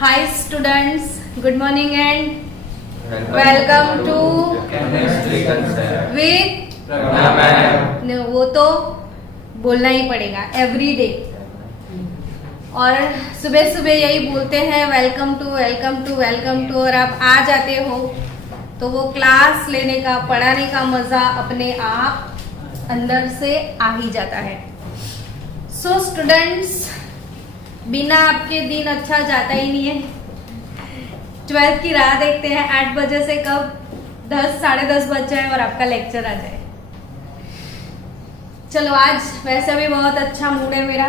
Hi students, good morning and welcome to Chemistry concept with ma'am वो तो बोलना ही पड़ेगा एवरी डे। और सुबह सुबह यही बोलते हैं welcome to welcome to welcome to, और आप आ जाते हो तो वो क्लास लेने का पढ़ाने का मज़ा अपने आप अंदर से आ ही जाता है। सो स्टूडेंट्स, बिना आपके दिन अच्छा जाता ही नहीं है। 12th की राह देखते हैं 8 बजे से कब 10 साढ़े 10 बज जाए और आपका लेक्चर आ जाए। चलो, आज वैसे भी बहुत अच्छा मूड है मेरा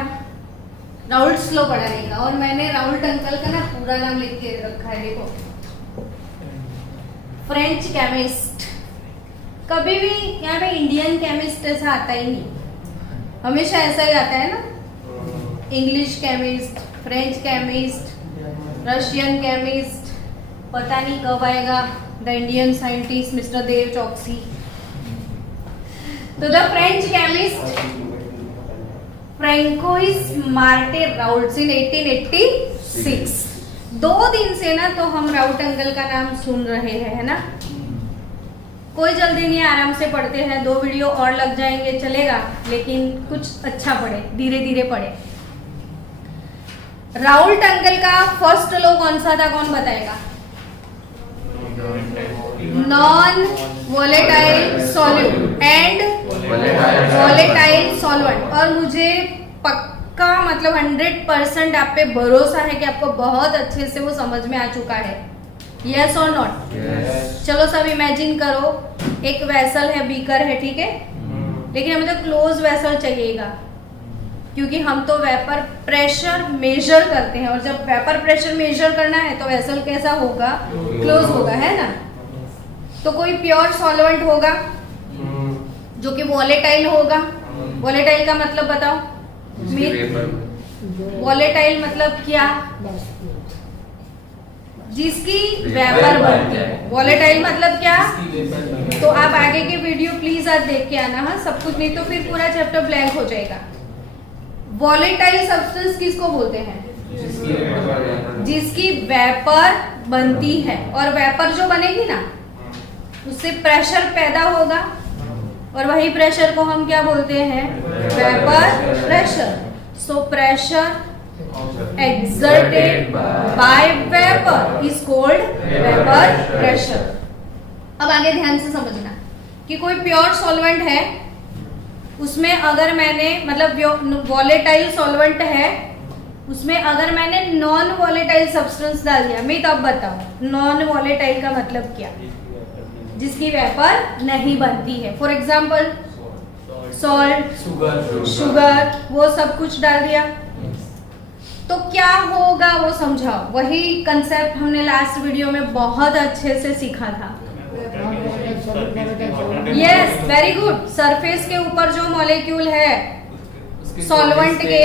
राउल्ट स्लो पढ़ाने का, और मैंने राउल्ट अंकल का ना पूरा नाम लिख के रखा है। देखो, फ्रेंच केमिस्ट। कभी भी यहाँ पे इंडियन केमिस्ट ऐसा आता ही नहीं, हमेशा ऐसा ही आता है ना, English chemist, French chemist, Russian chemist, पता नहीं कब आएगा the Indian scientist mister Dev Chouksey. तो the French chemist Francois Marie Raoult in 1886। 2 दिन से ना तो हम राउल्ट अंकल का नाम सुन रहे हैं, है ना। कोई जल्दी नहीं, आराम से पढ़ते हैं। 2 वीडियो और लग जाएंगे, चलेगा, लेकिन कुछ अच्छा पढ़े, धीरे धीरे पढ़े। राउल्ट अंकल का फर्स्ट लॉ कौन सा था, कौन बताएगा? Non volatile solute and volatile solvent. और मुझे पक्का मतलब 100% आप पे भरोसा है कि आपको बहुत अच्छे से वो समझ में आ चुका है। यस और नॉट? चलो सब इमेजिन करो, एक वेसल है, बीकर है, ठीक है, लेकिन हमें तो क्लोज वेसल चाहिएगा, क्योंकि हम तो वेपर प्रेशर मेजर करते हैं, और जब वेपर प्रेशर मेजर करना है तो वेसल कैसा होगा? क्लोज होगा, है ना। तो कोई प्योर सॉल्वेंट होगा जो कि वोलेटाइल होगा। वोलेटाइल का मतलब बताओ? वोलेटाइल मतलब क्या? जिसकी वेपर बनती है। वोलेटाइल मतलब क्या? तो आप आगे के वीडियो प्लीज आज देख के आना, हाँ, सब कुछ, नहीं तो फिर पूरा चैप्टर ब्लैंक हो जाएगा। वोलेटाइल सब्सटेंस किसको बोलते हैं? जिसकी वेपर बनती है, और वेपर जो बनेगी ना उससे प्रेशर पैदा होगा, और वही प्रेशर को हम क्या बोलते हैं? Vapour pressure. So pressure exerted by vapor is called vapor pressure। अब आगे ध्यान से समझना कि कोई प्योर सॉल्वेंट है, उसमें अगर मैंने मतलब वोलेटाइल सॉल्वेंट है, उसमें अगर मैंने नॉन वोलेटाइल सब्सटेंस डाल दिया, मैं तब बताऊं नॉन वोलेटाइल का मतलब क्या? जिसकी वेपर नहीं बनती है। फॉर एग्जाम्पल सॉल्ट, शुगर, वो सब कुछ डाल दिया तो क्या होगा वो समझाओ। वही कंसेप्ट हमने लास्ट वीडियो में बहुत अच्छे से सीखा था। Yes, very good. सरफेस के ऊपर जो मॉलिक्यूल है सॉल्वेंट के,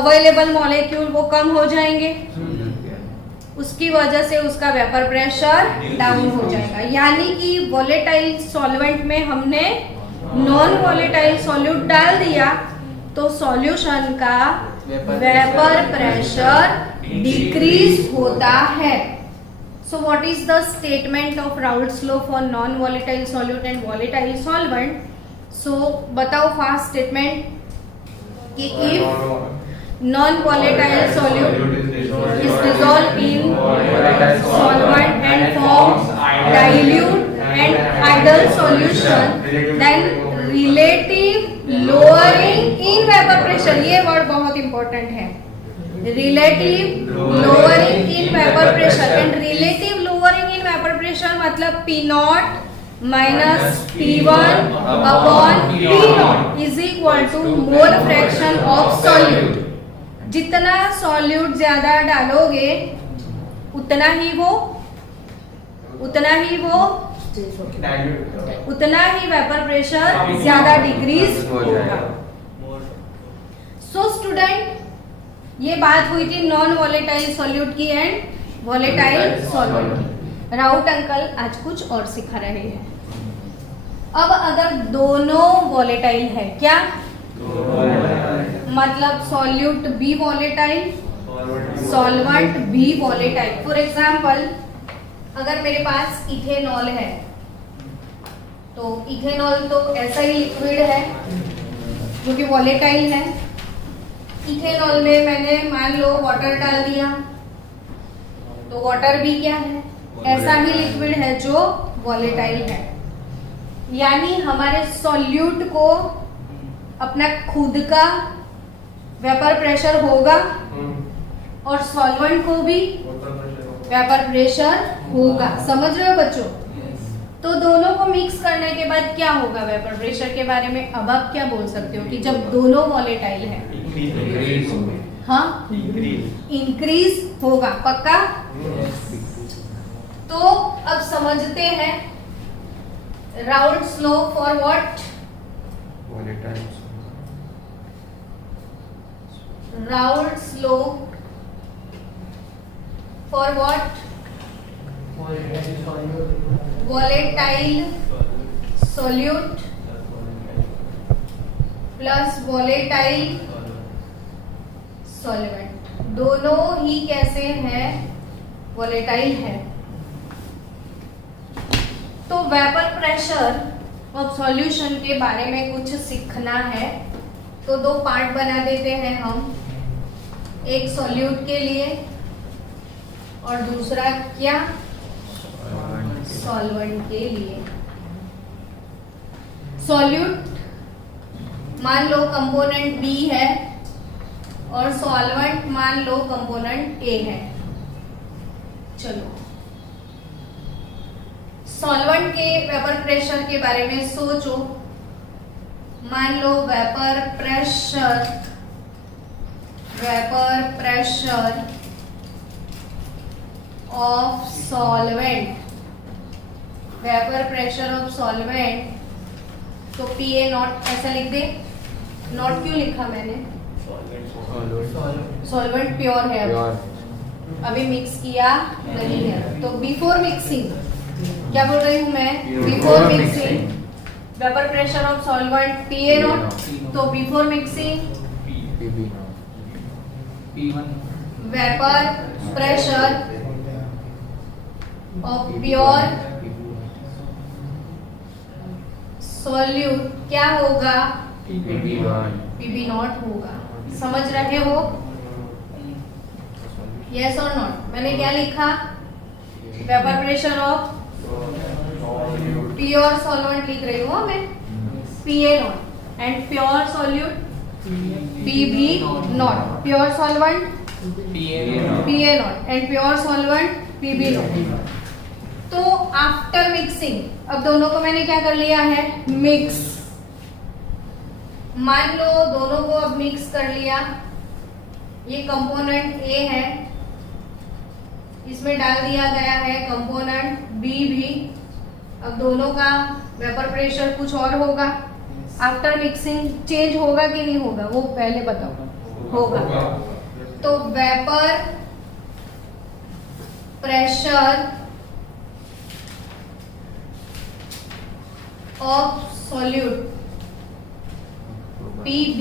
अवेलेबल मॉलिक्यूल, वो कम हो जाएंगे, उसकी वजह से उसका वेपर प्रेशर डाउन हो जाएगा। यानी कि वोलेटाइल सॉल्वेंट में हमने नॉन वोलेटाइल सॉल्यूट डाल दिया तो सॉल्यूशन का वेपर प्रेशर डिक्रीज होता है। So what is the statement of Raoult's law for non-volatile solute and volatile solvent? So बताओ फास्ट स्टेटमेंट कि if non-volatile solute is dissolved in solvent and forms dilute and ideal solution, then relative lowering in vapor pressure, ये word बहुत important है, relative lowering in vapour pressure. And relative lowering in vapour pressure मतलब P0 minus P1 upon P0 is equal to mole fraction of solute. जितना solute ज्यादा डालोगे उतना ही vapour pressure ज्यादा डिक्रीज होगा। सो स्टूडेंट, ये बात हुई थी नॉन वोलेटाइल सॉल्यूट की एंड वोलेटाइल सॉल्वेंट की। राउल्ट अंकल आज कुछ और सिखा रहे हैं। अब अगर दोनों वोलेटाइल है, क्या मतलब सॉल्यूट भी volatile solvent be volatile. For example, अगर मेरे पास इथेनॉल है, तो इथेनॉल तो ऐसा ही लिक्विड है जो कि वॉलेटाइल है। इथेनॉल में मैंने मान लो वाटर डाल दिया, तो वाटर भी क्या है, ऐसा ही लिक्विड है जो वॉलेटाइल है। यानी हमारे सॉल्यूट को अपना खुद का वेपर प्रेशर होगा और सॉल्वेंट को भी वेपर प्रेशर होगा। समझ रहे हो बच्चों? तो दोनों को मिक्स करने के बाद क्या होगा वेपर प्रेशर के बारे में अब आप क्या बोल सकते हो कि जब दोनों वॉलेटाइल है? हाँ, इंक्रीज होगा। पक्का? तो अब समझते हैं Raoult's law for what? Raoult's law for what? Volatile solute plus volatile solvent, दोनों ही कैसे हैं? वॉलेटाइल है। तो वेपर प्रेशर ऑफ सॉल्यूशन के बारे में कुछ सीखना है, तो दो पार्ट बना देते हैं हम, एक सॉल्यूट के लिए और दूसरा क्या? सॉल्वेंट के लिए। सॉल्यूट मान लो कंपोनेंट बी है और सॉल्वेंट मान लो कंपोनेंट ए है। चलो, सॉल्वेंट के वेपर प्रेशर के बारे में सोचो। मान लो vapour pressure of solvent, vapour pressure of solvent, तो P A नॉट ऐसा लिख दे। नॉट क्यों लिखा मैंने? सॉल्वेंट प्योर है, अभी मिक्स किया नहीं है। तो बिफोर मिक्सिंग, क्या बोल रही हूँ मैं? Before mixing vapour pressure of solvent P A naught, तो before mixing vapour pressure of pure solute क्या होगा? PB नॉट होगा। समझ रहे हो? यस और नॉट? मैंने क्या लिखा? Vapour pressure of pure solvent लिख रही हूँ मैं, PA not, and pure solute PB not. Pure solvent PA not and pure solvent PB not. तो आफ्टर मिक्सिंग, अब दोनों को मैंने क्या कर लिया है? मिक्स। मान लो दोनों को अब मिक्स कर लिया। ये कंपोनेंट A है, इसमें डाल दिया गया है कंपोनेंट B भी। अब दोनों का वेपर प्रेशर कुछ और होगा। आफ्टर मिक्सिंग चेंज होगा कि नहीं होगा, वो पहले बताओ। होगा। तो vapour pressure of solute PB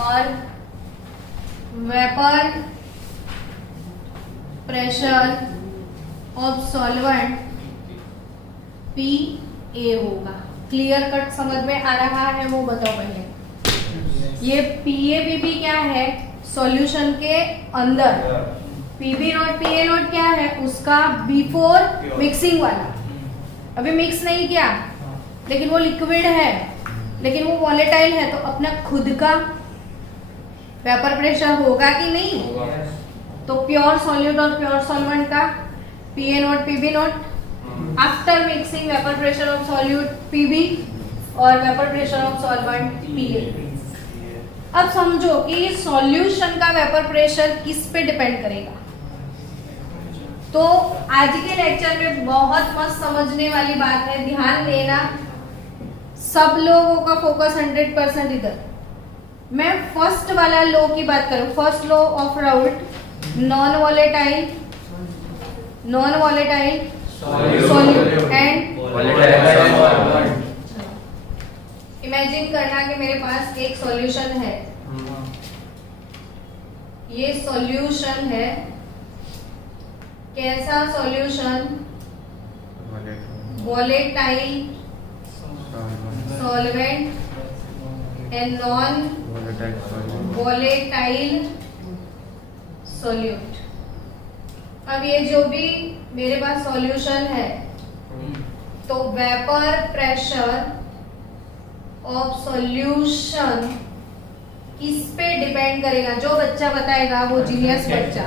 और vapour pressure of solvent PA होगा। क्लियर कट समझ में आ रहा है? वो बताओ पहले। ये PA PB क्या है? सॉल्यूशन के अंदर। PB नॉट PA नॉट क्या है? उसका बिफोर मिक्सिंग वाला। अभी मिक्स नहीं किया, लेकिन वो लिक्विड है, लेकिन वो वॉलेटाइल है, तो अपना खुद का वेपर प्रेशर होगा कि नहीं? तो प्योर सॉल्यूट और प्योर सॉल्वेंट का PA not PB not. After mixing vapour pressure of solute PB और vapour pressure of solvent PA। अब समझो कि सॉल्यूशन का वेपर प्रेशर किस पे डिपेंड करेगा। तो आज के लेक्चर में बहुत मस्त समझने वाली बात है, ध्यान देना। सब लोगों का फोकस 100% इधर। मैं फर्स्ट वाला लॉ की बात करूं, first law of Raoult, non volatile solute and imagine करना कि मेरे पास एक सॉल्यूशन है, ये सॉल्यूशन है। कैसा solution? Volatile solvent and non volatile solute. अब ये जो भी मेरे पास सॉल्यूशन है, तो वेपर प्रेशर ऑफ सॉल्यूशन किस पे डिपेंड करेगा? जो बच्चा बताएगा वो जीनियस बच्चा।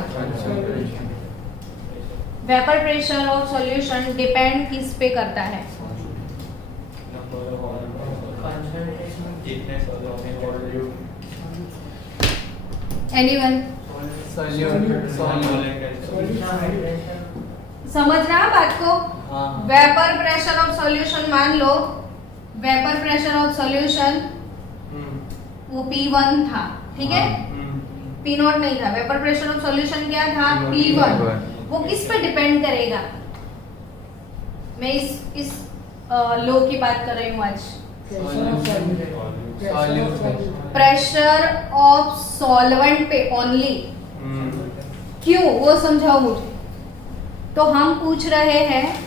Vapour pressure of solution depend किस पे करता है? एनीवन? समझ रहा बात को? वेपर प्रेशर ऑफ सॉल्यूशन, मान लो वेपर प्रेशर ऑफ सॉल्यूशन वो P1 था, ठीक है? P0 नहीं था। वेपर प्रेशर ऑफ सॉल्यूशन क्या था? P1। वो किस पे डिपेंड करेगा? मैं इस लो की बात कर रही हूँ आज। प्रेशर ऑफ सॉल्वेंट पे ओनली। क्यों? वो समझाओ मुझे। तो हम पूछ रहे हैं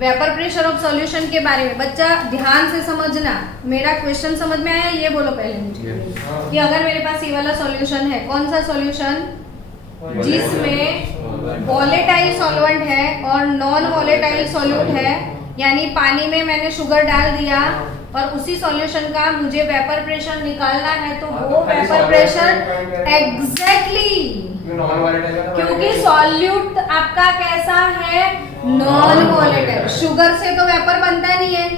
वेपर प्रेशर ऑफ सॉल्यूशन के बारे में। बच्चा ध्यान से समझना। मेरा क्वेश्चन समझ में आया? ये बोलो पहले मुझे कि अगर मेरे पास ये वाला सॉल्यूशन है, कौन सा सॉल्यूशन? जिसमें वोलेटाइल सॉल्वेंट है और नॉन वोलेटाइल सॉल्यूट है, यानी पानी में मैंने शुगर डाल दिया और उसी सॉल्यूशन का मुझे वेपर प्रेशर निकालना है, तो वो वेपर प्रेशर एग्जैक्टली, क्योंकि सॉल्यूट आपका कैसा है? Non volatile. शुगर से तो वेपर बनता नहीं है।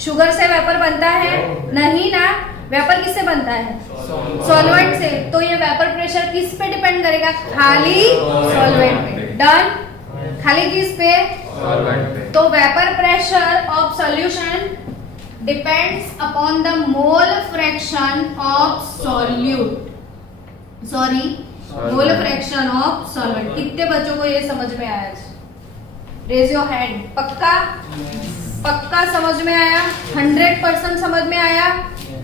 शुगर से वेपर बनता है नहीं ना? वेपर किससे बनता है? सॉल्वेंट से। तो ये वेपर प्रेशर किस पे डिपेंड करेगा? खाली सॉल्वेंट पे। डन? खाली किस पे? सॉल्वेंट पे। तो vapour pressure of solution depends upon the mole fraction of solute. Sorry, mole fraction of solvent. कितने बच्चों को ये समझ में आया? Raise your hand. पक्का? पक्का समझ में आया? 100% समझ में आया?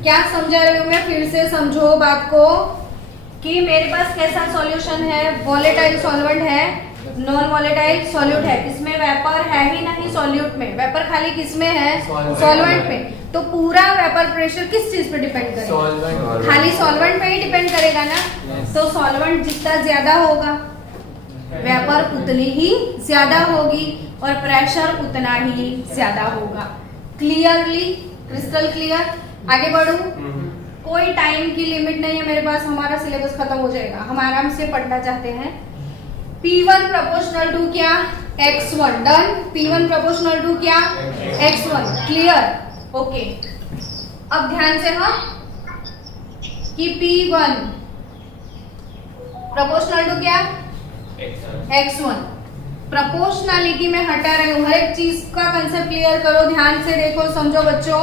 क्या समझा रही हूँ मैं? फिर से समझो बात को कि मेरे पास कैसा सॉल्यूशन है? वोलेटाइल सॉल्वेंट है, नॉन वोलेटाइल सॉल्यूट है। इसमें वेपर है ही नहीं सॉल्यूट में। वेपर खाली किस में है? सॉल्वेंट में। तो पूरा वेपर प्रेशर किस चीज पे डिपेंड करेगा? खाली सॉल्वेंट पे ही डिपेंड करेगा ना? तो सॉल्वेंट जितना ज्यादा होगा, वेपर उतनी ही ज्यादा होगी और प्रेशर उतना ही ज्यादा होगा। क्लियरली? Crystal clear? आगे बढ़ू? कोई टाइम की लिमिट नहीं है मेरे पास। हमारा सिलेबस खत्म हो जाएगा। हम आराम से पढ़ना चाहते हैं। P1 प्रोपोर्शनल टू क्या? X1। Done? P1 proportional to क्या? X1। क्लियर? ओके। अब ध्यान से हाँ कि P1 प्रोपोर्शनल टू क्या? X1। प्रोपोर्शनलिटी में हटा रही हूँ। हर एक चीज का कंसेप्ट क्लियर करो, ध्यान से देखो, समझो बच्चों।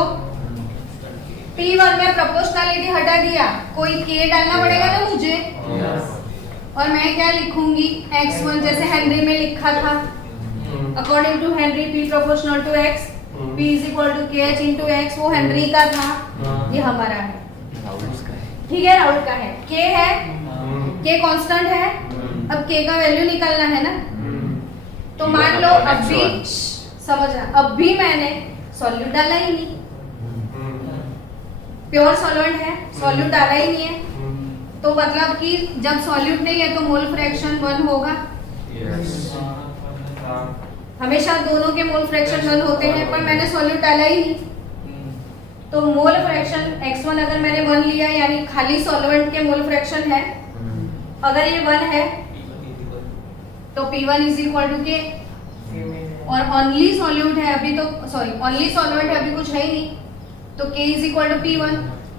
P1 में प्रोपोर्शनलिटी हटा दिया, कोई K डालना पड़ेगा ना मुझे? और मैं क्या लिखूंगी? X1 जैसे हेनरी में लिखा था। According to Henry P proportional to X, P is equal to KH into X। वो हेनरी का था, ये हमारा है। ठीक है, राउल्ट का है। K है, K कांस्टेंट है। अब K का वैल्यू निकालना है ना? तो मान लो अभी समझना, अब भी मैंने सॉल्यूट डाला ही नहीं, प्योर सॉल्वेंट है, सॉल्यूट डाला ही नहीं है। तो मतलब कि जब सॉल्यूट नहीं है तो मोल फ्रैक्शन 1 होगा। हमेशा दोनों के मोल फ्रैक्शन 1 होते हैं, पर मैंने सॉल्यूट डाला ही नहीं। तो मोल फ्रैक्शन X1 अगर मैंने 1 लिया, यानी खाली सॉल्वेंट के मोल फ्रैक्शन है। अगर ये 1 है तो P1 is equal to K, और ओनली सॉल्यूट है अभी, तो सॉरी ओनली सॉल्वेंट है, अभी कुछ है ही नहीं, तो K is equal to P1।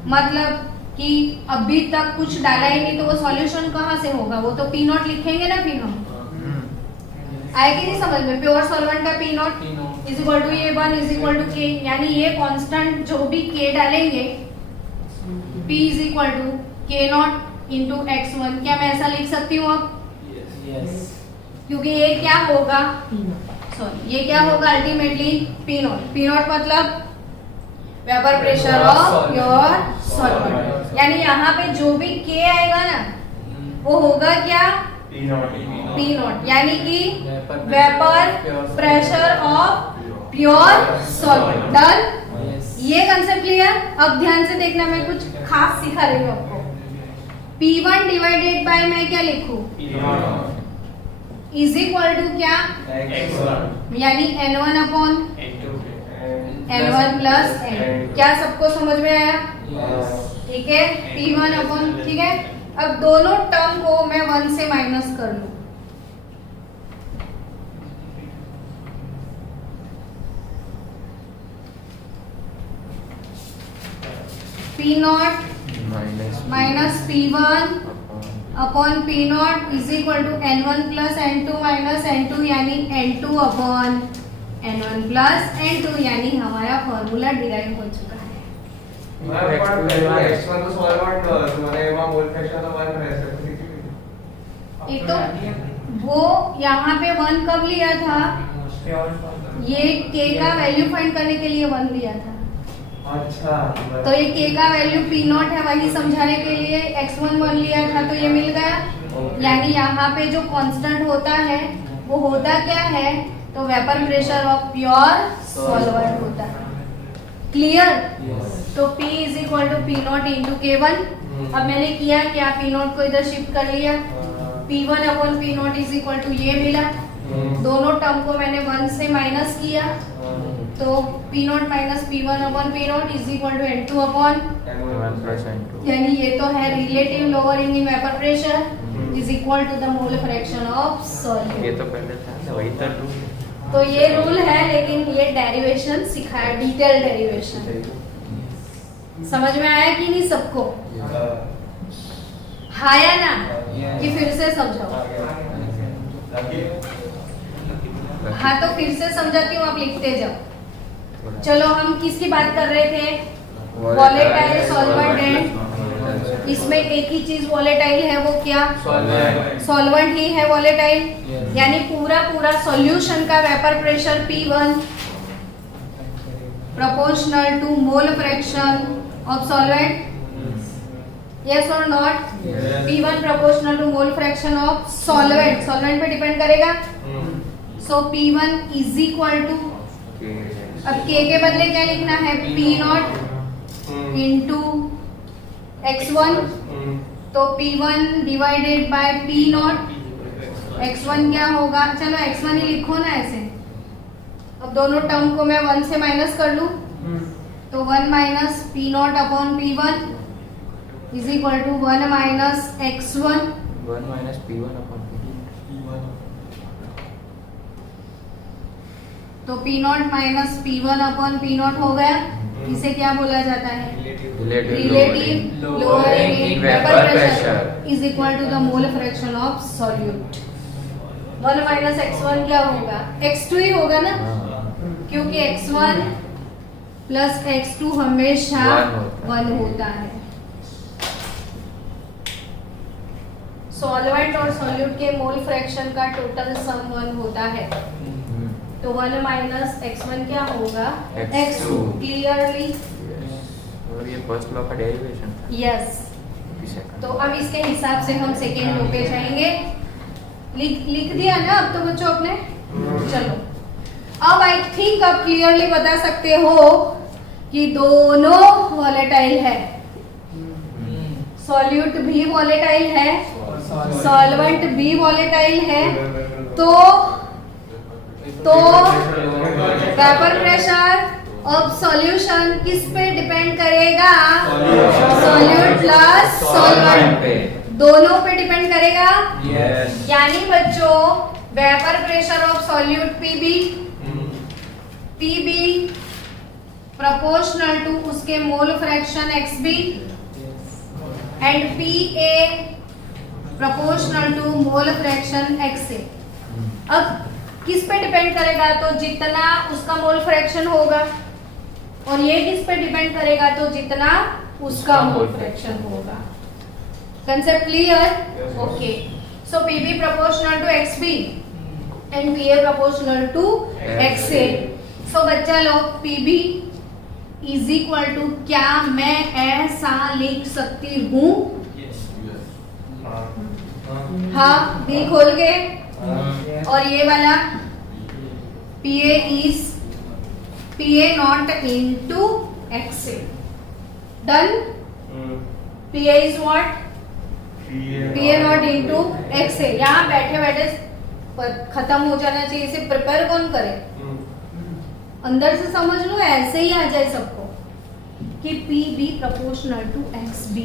मतलब कि अभी तक कुछ डाला ही नहीं, तो वो सॉल्यूशन कहाँ से होगा? वो तो P0 लिखेंगे ना फिर हम। आए कि नहीं समझ में? प्योर सॉल्वेंट का P0 इज इक्वल टू ये 1 इज इक्वल टू K, यानी ये कांस्टेंट जो भी K डालेंगे, P is equal to K0 into X1। क्या मैं ऐसा लिख सकती हूँ अब? क्योंकि ये क्या होगा? सॉरी, ये क्या होगा अल्टीमेटली? P0। P0 मतलब vapour pressure of pure solvent. यानी यहाँ पे जो भी K आएगा ना, वो होगा क्या? पी नॉट, यानी कि vapour pressure of pure solid. Done, ये कंसेप्ट क्लियर। अब ध्यान से देखना, मैं कुछ खास सिखा रही हूँ आपको। P1 डिवाइडेड बाय मैं क्या लिखूं? इज इक्वल टू क्या? यानी N1 upon N1 plus N। क्या सबको समझ में आया? ठीक है, P1 अपॉन, ठीक है। अब दोनों टर्म को मैं 1 से माइनस कर लूं, P nought minus P1 upon P nought is equal to N1 plus N2 minus N2, यानी N2 upon N1 plus N2, यानी हमारा फॉर्मूला डिराइव हो चुका है। ये तो वो यहाँ पे 1 कब लिया था? ये K का वैल्यू फाइंड करने के लिए 1 लिया था। अच्छा, तो ये K का वैल्यू P नॉट है, वही समझाने के लिए x1 1 लिया था, तो ये मिल गया। यानी यहाँ पे जो कांस्टेंट होता है वो होता क्या है? तो vapour pressure of pure solvent होता है। क्लियर? तो P is equal to P nought into K1। अब मैंने किया क्या? P नॉट को इधर शिफ्ट कर लिया, P1 upon P nought is equal to ये मिला। दोनों टर्म को मैंने 1 से माइनस किया, तो P nought minus P1 upon P nought is equal to N2 upon, यानी ये तो है relative lowering in vapour pressure is equal to the mole fraction of solute. ये तो पहले था ना, वही तो रूल। तो ये रूल है, लेकिन ये डेरिवेशन सिखाया, डिटेल डेरिवेशन। समझ में आया कि नहीं सबको? आया ना? कि फिर से समझाओ? हाँ, तो फिर से समझाती हूँ, आप लिखते जाओ। चलो, हम किसकी बात कर रहे थे? वॉलेटाइल सॉल्वेंट एंड, इसमें एक ही चीज वॉलेटाइल है, वो क्या? सॉल्वेंट ही है वॉलेटाइल। यानी पूरा सॉल्यूशन का vapour pressure P1 proportional to mole fraction of solvent, yes और not? P1 proportional to mole fraction of solvent, solvent पे डिपेंड करेगा। So P1 is equal to, अब K के बदले क्या लिखना है? P नॉट इंटू x1, तो P1 divided by P not, x1 क्या होगा? चलो x1 ही लिखो ना ऐसे। अब दोनों टर्म को मैं 1 से माइनस कर लूं, तो 1 minus P nought upon P1 is equal to 1 minus x1 1 minus P1 upon तो P nought minus P1 upon P nought हो गया। इसे क्या बोला जाता है? Relative lowering in vapour pressure is equal to the mole fraction of solute. 1 minus x1 क्या होगा? x2 ही होगा ना, क्योंकि x1 प्लस x2 हमेशा 1 होता है। सॉल्वेंट और सॉल्यूट के मोल फ्रैक्शन का टोटल सम 1 होता है, तो 1 माइनस x1 क्या होगा? x2। क्लियरली? और ये फर्स्ट लॉ का डेरिवेशन था। यस। तो अब इसके हिसाब से हम सेकेंड लॉ पे जाएंगे। लिख दिया ना अब तो बच्चों अपने? चलो, अब आई थिंक आप क्लियरली बता सकते हो कि दोनों वॉलेटाइल है। सॉल्यूट भी वॉलेटाइल है, सॉल्वेंट भी वॉलेटाइल है, तो वेपर प्रेशर ऑफ सॉल्यूशन किस पे डिपेंड करेगा? सॉल्यूट प्लस सॉल्वेंट पे, दोनों पे डिपेंड करेगा। यानी बच्चों, vapour pressure of solute PB proportional to उसके mole fraction XB and PA proportional to mole fraction XA। अब किस पे डिपेंड करेगा? तो जितना उसका मोल फ्रैक्शन होगा, और ये किस पे डिपेंड करेगा? तो जितना उसका मोल फ्रैक्शन होगा। Concept clear? Okay. So PB proportional to XB and PA proportional to XA। So बच्चा लोग, PB इज इक्वल टू, क्या मैं ऐसा लिख सकती हूँ? हाँ बी खोल के, और ये वाला PA is PA not into XA. Done? PA is what? PA not into XA. यहाँ बैठे बैठे खत्म हो जाना चाहिए, इसे प्रिपेयर कौन करे? अंदर से समझ लो, ऐसे ही आ जाए सबको कि PB proportional to XB.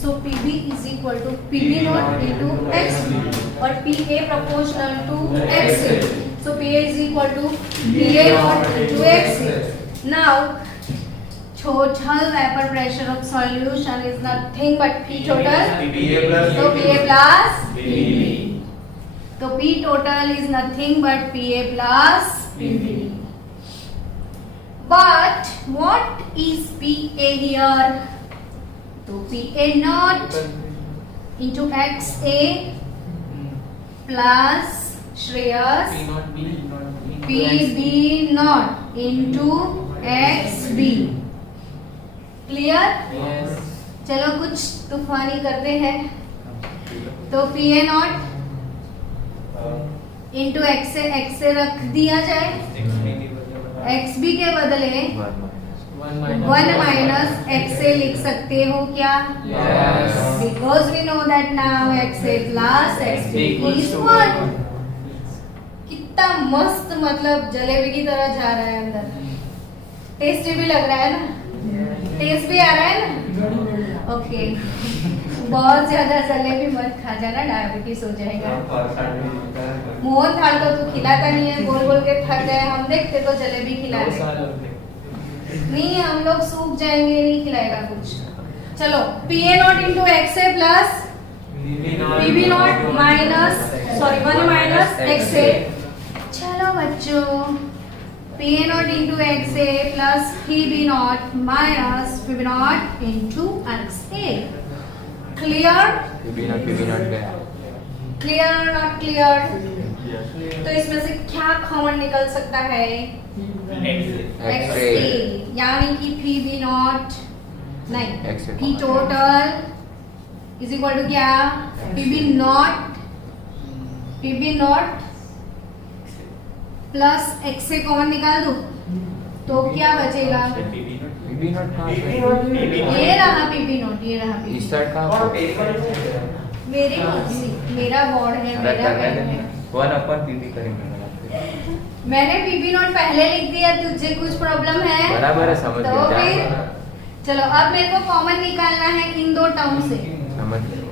So PB is equal to PB not into XB और PA proportional to XA. So PA is equal to PA not into XA. Now total vapor pressure of solution is nothing but P total. So PA plus PB. So P total is nothing but PA plus PB. But what is PA here? तो PA not into XA plus Shreyas PB not into XB. Clear? चलो कुछ तूफानी करते हैं। तो PA not into XA रख दिया जाए, XB के बदले 1 minus XA लिख सकते हो क्या? Yes. Because we know that now XA plus XB is 1. कितना मस्त, मतलब जलेबी की तरह जा रहा है अंदर। टेस्टी भी लग रहा है ना? टेस्ट भी आ रहा है ना? ओके। बहुत ज्यादा जलेबी मत खा जाना, डायबिटीज हो जाएगा। मोहन थाल तो तू खिलाता नहीं है, बोल बोल के थक गए, हम देखते तो जलेबी खिला रहे। नहीं, हम लोग सूख जाएंगे, नहीं खिलाएगा कुछ। चलो PA not into XA plus PB not minus 1 minus XA। चलो बच्चों, PA not into XA plus PB not minus PB not into XA। Clear? PB not गया। क्लियर और नॉट क्लियर? तो इसमें से क्या कॉमन निकल सकता है? XA, यानी कि PB नॉट नहीं, P total is equal to क्या? PB not plus XA common निकाल दूं तो क्या बचेगा? PB not कहाँ पे? ये रहा PB नॉट, ये रहा PB। इस साइड कहाँ पे? मेरी मर्जी, मेरा बोर्ड है, मेरा पेन है। 1/PB करेंगे। मैंने PB नॉट पहले लिख दिया, तुझे कुछ प्रॉब्लम है? बराबर है, समझ तो गया। फिर चलो, अब मेरे को कॉमन निकालना है इन दो टर्म से। समझ गया।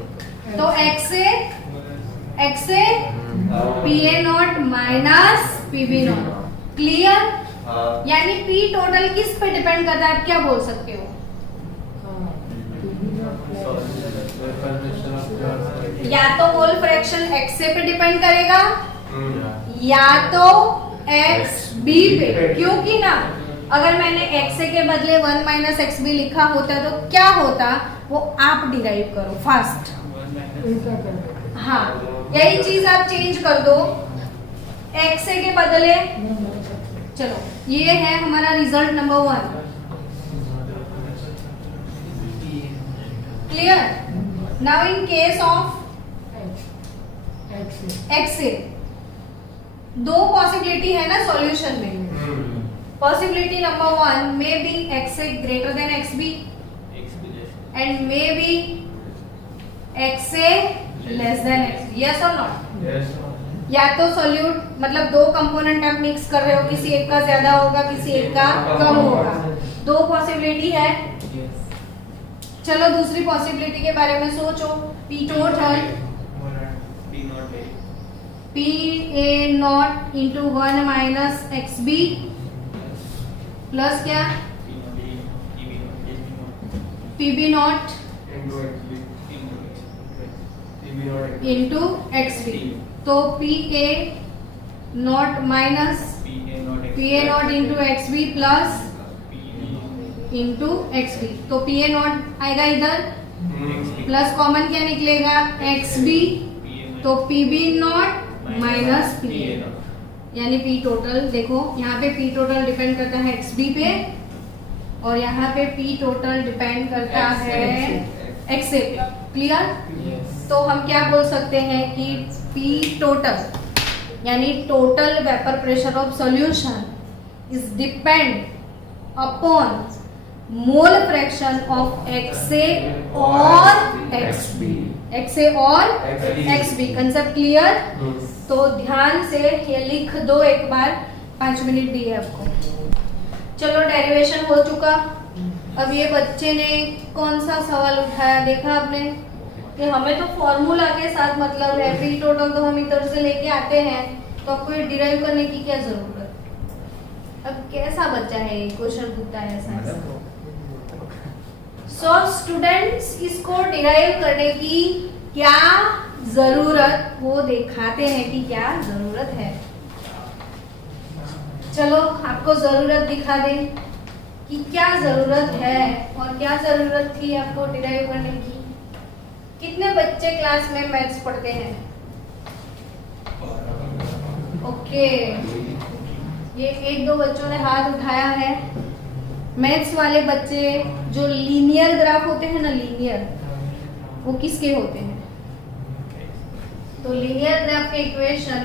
तो XA PA not minus PB not. Clear? यानी P टोटल किस पे डिपेंड करता है, आप क्या बोल सकते हो? या तो मोल फ्रैक्शन XA पे डिपेंड करेगा या तो XB पे। क्योंकि ना, अगर मैंने XA के बदले 1 माइनस XB लिखा होता तो क्या होता, वो आप डिराइव करो फास्ट। हाँ, यही चीज आप चेंज कर दो। XA के बदले, चलो ये है हमारा result number 1। Clear? Now in case of XA, दो पॉसिबिलिटी है ना सॉल्यूशन में। Possibility number 1 may be XA greater than XB and may be XA less than XB। Yes और नॉट? या तो सॉल्यूट, मतलब दो कंपोनेंट आप मिक्स कर रहे हो, किसी एक का ज्यादा होगा, किसी एक का कम होगा। दो पॉसिबिलिटी है। चलो दूसरी पॉसिबिलिटी के बारे में सोचो। P total PA not into 1 minus XB plus क्या? PB not into XB। तो PA not minus PA not into XB plus into XB। तो PA नॉट आएगा इधर, प्लस कॉमन क्या निकलेगा? XB। तो PB नॉट माइनस PA, यानी P total. देखो यहाँ पे P टोटल डिपेंड करता है XB पे, और यहाँ पे P टोटल डिपेंड करता है XA पे। क्लियर? तो हम क्या बोल सकते हैं कि P टोटल यानी total vapour pressure of solution is depend upon mole fraction of XA और XB और XB। Concept clear? तो ध्यान से ये लिख दो एक बार, 5 मिनट दिए आपको। चलो डेरिवेशन हो चुका। अब ये बच्चे ने कौन सा सवाल उठाया देखा आपने कि हमें तो फॉर्मूला के साथ मतलब है, पी टोटल तो हम इधर से लेके आते हैं, तो आपको ये डिराइव करने की क्या जरूरत? अब कैसा बच्चा है ये, क्वेश्चन पूछता है ऐसा। सो स्टूडेंट्स इसको डिराइव करने की क्या जरूरत वो दिखाते हैं कि क्या जरूरत है। चलो आपको जरूरत दिखा दें कि क्या जरूरत है और क्या जरूरत थी आपको डिराइव करने की। कितने बच्चे क्लास में मैथ्स पढ़ते हैं? ओके, ये 1-2 बच्चों ने हाथ उठाया है। मैथ्स वाले बच्चे जो लीनियर ग्राफ होते हैं ना, लीनियर, वो किसके होते हैं? तो लीनियर ग्राफ के इक्वेशन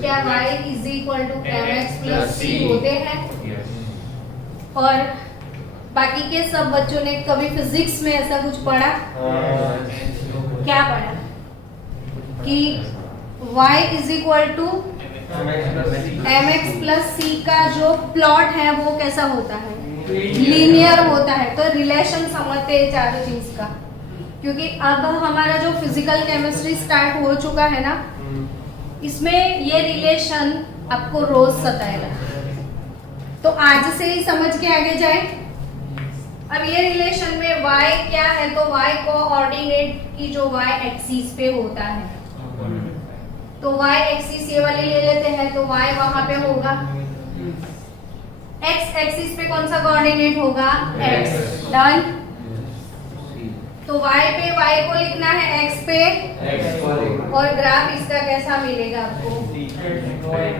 क्या y is equal to mx plus c होते हैं। और बाकी के सब बच्चों ने कभी फिजिक्स में ऐसा कुछ पढ़ा? क्या पढ़ा कि y is equal to mx plus c का जो प्लॉट है वो कैसा होता है? लीनियर होता है। तो रिलेशन समझते हैं चारों चीज का, क्योंकि अब हमारा जो फिजिकल केमिस्ट्री स्टार्ट हो चुका है ना, इसमें ये रिलेशन आपको रोज सताएगा, तो आज से ही समझ के आगे जाए। अब ये रिलेशन में y क्या है, तो y कोऑर्डिनेट की जो y एक्सिस पे होता है, तो y एक्सिस ये वाली ले लेते हैं, तो y वहां पे होगा। x एक्सिस पे कौन सा कोऑर्डिनेट होगा? x। डन। तो y पे y को लिखना है x पे, और ग्राफ इसका कैसा मिलेगा आपको?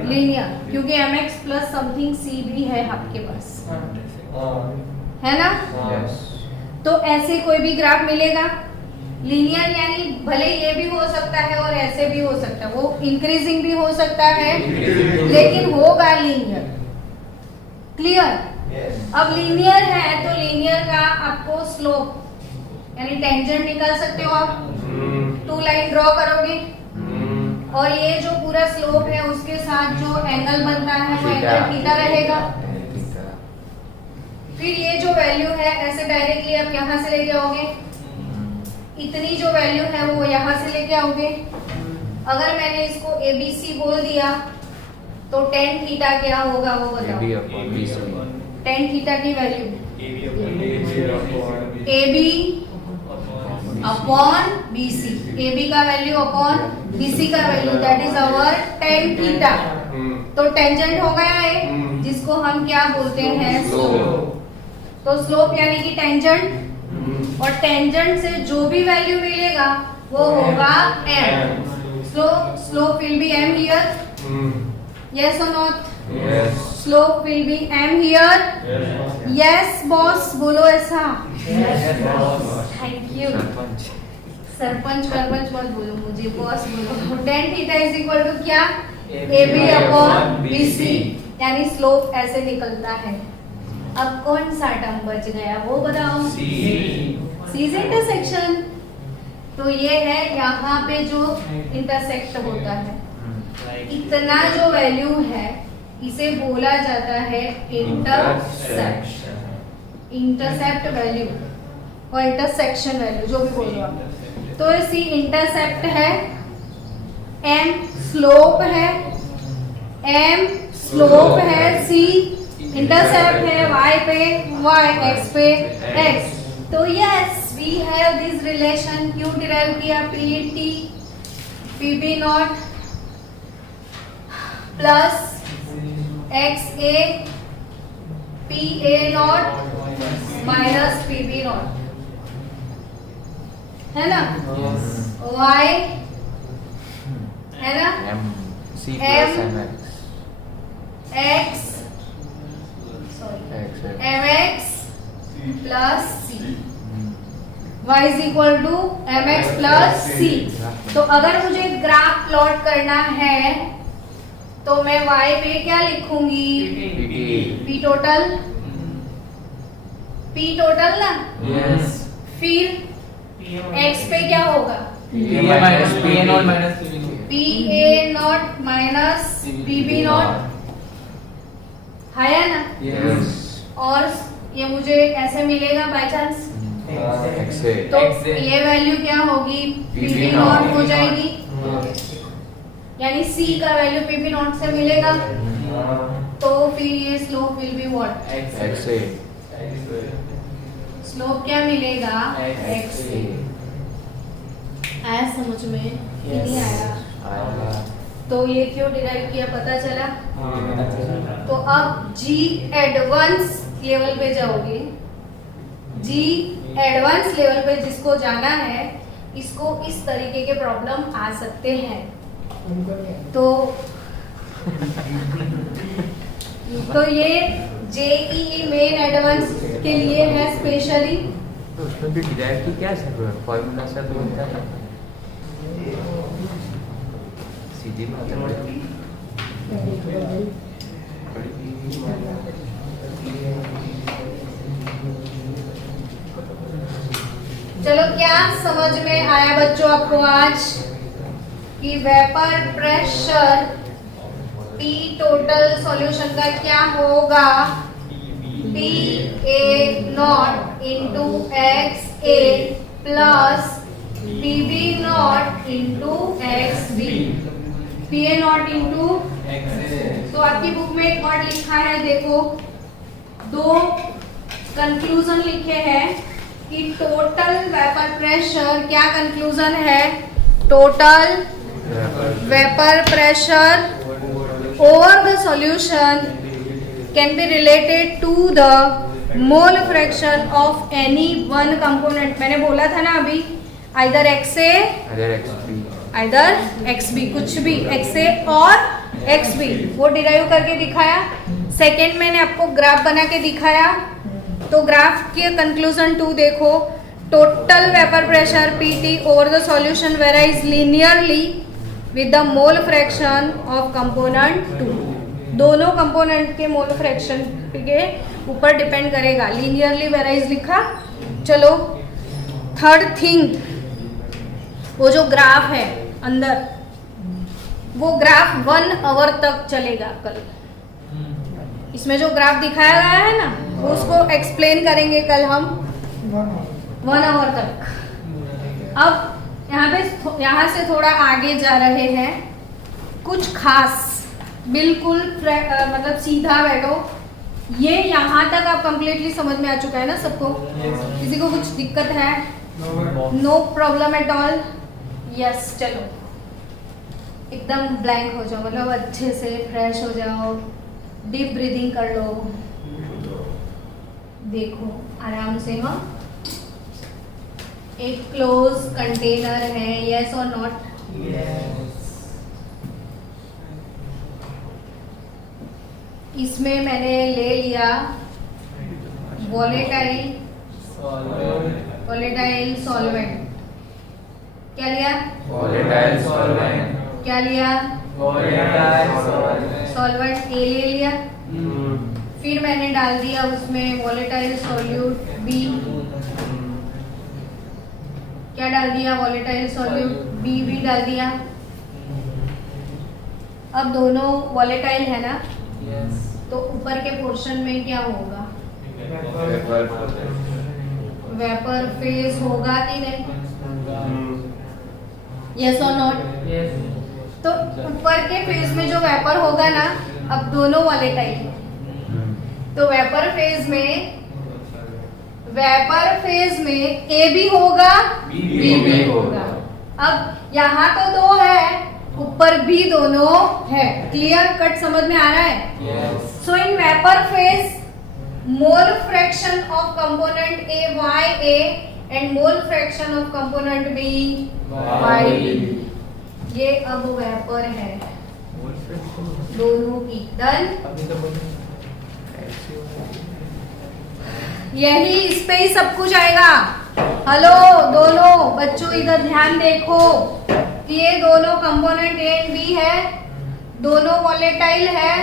लीनियर, क्योंकि mx प्लस समथिंग c भी है आपके पास, है ना? तो ऐसे कोई भी ग्राफ मिलेगा लीनियर, यानी भले ये भी हो सकता है और ऐसे भी हो सकता है, वो इंक्रीजिंग भी हो सकता है, लेकिन होगा लीनियर। क्लियर? अब लीनियर है तो लीनियर का आपको स्लोप यानी टेंजेंट निकाल सकते हो आप। 2 लाइन ड्रॉ करोगे और ये जो पूरा स्लोप है उसके साथ जो एंगल बनता है वो एंगल थीटा रहेगा। फिर ये जो वैल्यू है ऐसे डायरेक्टली आप यहाँ से लेके आओगे, इतनी जो वैल्यू है वो यहाँ से लेके आओगे। अगर मैंने इसको ABC बोल दिया तो tan थीटा क्या होगा वो बताओ? tan थीटा की value AB upon BC, AB का वैल्यू अपॉन BC का value, that is our tan theta. तो टेंजेंट हो गया है जिसको हम क्या बोलते हैं? स्लोप। तो स्लोप यानी कि टेंजेंट, और टेंजेंट से जो भी वैल्यू मिलेगा वो होगा m। Slope will B m here, yes or not? Yes. Slope will be m here. Yes boss, बोलो ऐसा। Thank you। सरपंच मत बोलो, मुझे बॉस बोलो। tan theta is equal to क्या? AB अपॉन BC, यानी स्लोप ऐसे निकलता है। अब कौन सा टर्म बच गया वो बताओ? C से इंटरसेक्शन। तो ये है यहाँ पे जो इंटरसेक्ट होता है, इतना जो वैल्यू है इसे बोला जाता है इंटरसेप्ट वैल्यू और इंटरसेक्शन वैल्यू, जो भी बोलो आप। तो सी इंटरसेप्ट है, m स्लोप है, सी इंटरसेप्ट है y पे, y x पे x। तो yes we have this relation. क्यों डिराइव किया? PB not plus XA PA not minus PB not, है ना? Y है ना? X sorry MX plus C। y is equal to mx plus c। तो अगर मुझे ग्राफ प्लॉट करना है तो मैं y पे क्या लिखूंगी? p टोटल, p टोटल ना। यस। फिर x पे क्या होगा? PA minus PA not minus PA not minus PB not, है ना? यस। और ये मुझे ऐसे मिलेगा बाय चांस, एक्से तो ये वैल्यू क्या होगी? PB नॉट हो जाएगी, यानी C का वैल्यू PB नॉट से मिलेगा। तो फिर ये स्लोप विल बी व्हाट? एक्से स्लोप क्या मिलेगा? x। आया समझ में? नहीं आया? तो ये क्यों डिराइव किया पता चला? तो अब G एडवांस लेवल पे जाओगे, G एडवांस लेवल पे जिसको जाना है, इसको इस तरीके के प्रॉब्लम आ सकते हैं। तो ये JEE मेन एडवांस के लिए है स्पेशली। तो उसमें भी डिराइव की क्या जरूरत? फॉर्मूला से तो बनता है, सीधी बात है। चलो, क्या समझ में आया बच्चों आपको आज कि vapour pressure P total solution का क्या होगा? PA not into XA plus PB not into XB। PA not into, तो आपकी बुक में एक वर्ड लिखा है, देखो दो कंक्लूजन लिखे हैं कि टोटल वेपर प्रेशर, क्या कंक्लूजन है? Total vapour pressure over the solution can be related to the mole fraction of any one component. मैंने बोला था ना अभी, आइदर XA आइदर XB, कुछ भी XA और XB, वो डिराइव करके दिखाया। सेकेंड मैंने आपको ग्राफ बना के दिखाया, तो ग्राफ के कंक्लूजन 2 देखो, total vapour pressure PT over the solution varies linearly with the mole fraction of component 2। दोनों कंपोनेंट के मोल फ्रैक्शन के ऊपर डिपेंड करेगा, लीनियरली वेराइज लिखा। चलो, थर्ड थिंग, वो जो ग्राफ है अंदर, वो ग्राफ 1 आवर तक चलेगा कल। इसमें जो ग्राफ दिखाया गया है ना, वो उसको एक्सप्लेन करेंगे कल हम 1 आवर तक। अब यहाँ से थोड़ा आगे जा रहे हैं, कुछ खास, बिल्कुल मतलब सीधा बैठो। ये यहाँ तक आप कंप्लीटली समझ में आ चुका है ना सबको? किसी को कुछ दिक्कत है? No problem at all? Yes. चलो, एकदम ब्लैंक हो जाओ, मतलब अच्छे से फ्रेश हो जाओ, डीप ब्रीदिंग कर लो। देखो आराम से, हाँ, एक क्लोज कंटेनर है, यस और नॉट? इसमें मैंने ले लिया वोलेटाइल सॉल्वेंट। क्या लिया? Volatile solvent. क्या लिया? सॉल्वेंट ए ले लिया। फिर मैंने डाल दिया उसमें वोलेटाइल सॉल्यूट बी। क्या डाल दिया? वोलेटाइल सॉल्यूट बी भी डाल दिया। अब दोनों वोलेटाइल है ना, तो ऊपर के पोर्शन में क्या होगा? वेपर फेज होगा कि नहीं? यस और नॉट? तो ऊपर के फेज में जो वेपर होगा ना, अब दोनों वोलेटाइल, तो वेपर फेज में ए भी होगा, बी भी होगा। अब यहाँ तो दो है, ऊपर भी दोनों है। क्लियर कट समझ में आ रहा है? So in vapour phase, mole fraction of component A Y A and mole fraction of component B Y B. ये अब वेपर है दोनों की। डन? यही, इस पे ही सब कुछ आएगा। हेलो दोनों बच्चों, इधर ध्यान देखो। ये दोनों कंपोनेंट ए एंड बी है, दोनों वॉलेटाइल है,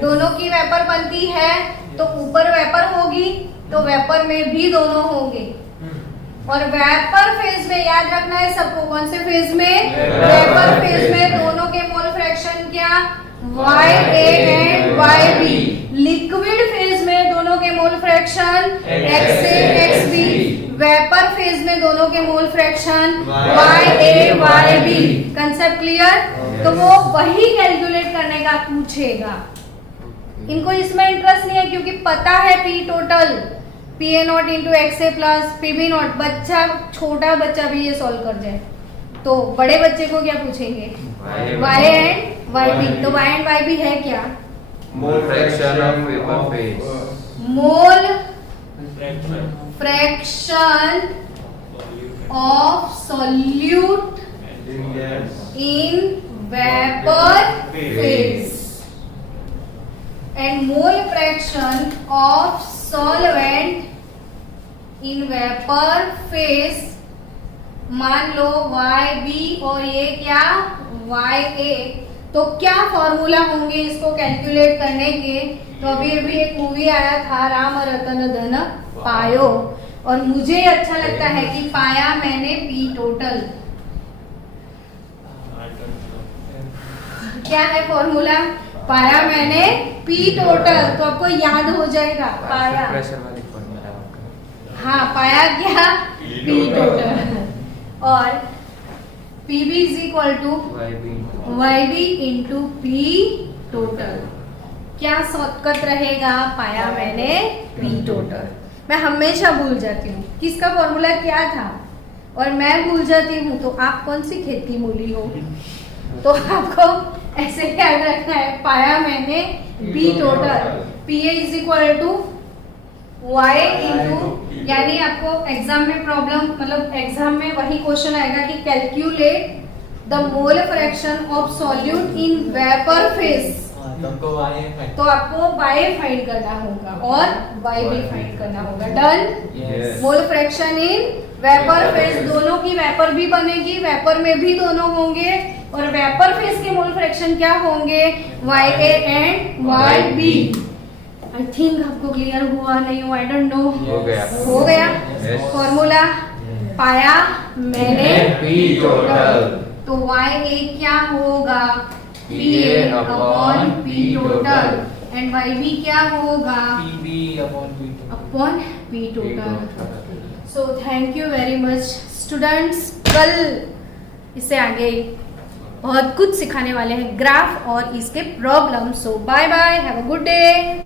दोनों की वेपर बनती है, तो ऊपर वेपर होगी तो वेपर में भी दोनों होंगे। और वेपर फेज में याद रखना है सबको, कौन से फेज में? वेपर फेज में दोनों के मोल फ्रैक्शन क्या? YA and YB। Liquid phase में दोनों के मोल fraction XA XB। Vapour phase में दोनों के mole fraction YA YB। Concept clear? तो वो वही कैलकुलेट करने का पूछेगा। इनको इसमें इंटरेस्ट नहीं है क्योंकि पता है P total PA0 into XA plus PB0। बच्चा, छोटा बच्चा भी ये सॉल्व कर जाए। तो बड़े बच्चे को क्या पूछेंगे? Y and YB। तो Y एंड YB है क्या? मोल fraction of vapour phase. Mole fraction of solute in vapour phase and mole fraction of solvent in vapour phase. मान लो YB और ये क्या? YA। तो क्या फॉर्मूला होंगे इसको कैलकुलेट करने के? तो अभी एक मूवी आया था, राम रतन धन पायो, और मुझे अच्छा लगता है कि पाया मैंने P टोटल। क्या है फॉर्मूला? पाया मैंने P टोटल, तो आपको याद हो जाएगा पाया। प्रेशर वाली फॉर्मूला। हाँ, पाया क्या? P total. और PB is equal to YB into P total. क्या शॉर्टकट रहेगा? पाया मैंने P टोटल। मैं हमेशा भूल जाती हूँ किसका फॉर्मूला क्या था, और मैं भूल जाती हूँ तो आप कौन सी खेत की मूली हो? तो आपको ऐसे याद रखना है, पाया मैंने P total. PA is equal to Y into, यानी आपको एग्जाम में प्रॉब्लम, मतलब एग्जाम में वही क्वेश्चन आएगा कि calculate the mole fraction of solute in vapour phase. तो आपको Y फाइंड करना होगा और YB फाइंड करना होगा। Done? Mole fraction in vapour phase, दोनों की वेपर भी बनेगी, वेपर में भी दोनों होंगे, और वेपर फेज के मोल फ्रैक्शन क्या होंगे? YA and YB। I think आपको क्लियर हुआ, नहीं हुआ आई डोंट नो। हो गया। फॉर्मूला पाया मैंने P टोटल। तो YA क्या होगा? PA upon P total. And YB क्या होगा? PB upon P total. So thank you very much students. कल इससे आगे बहुत कुछ सिखाने वाले हैं, ग्राफ और इसके problem. So bye bye, have a good day.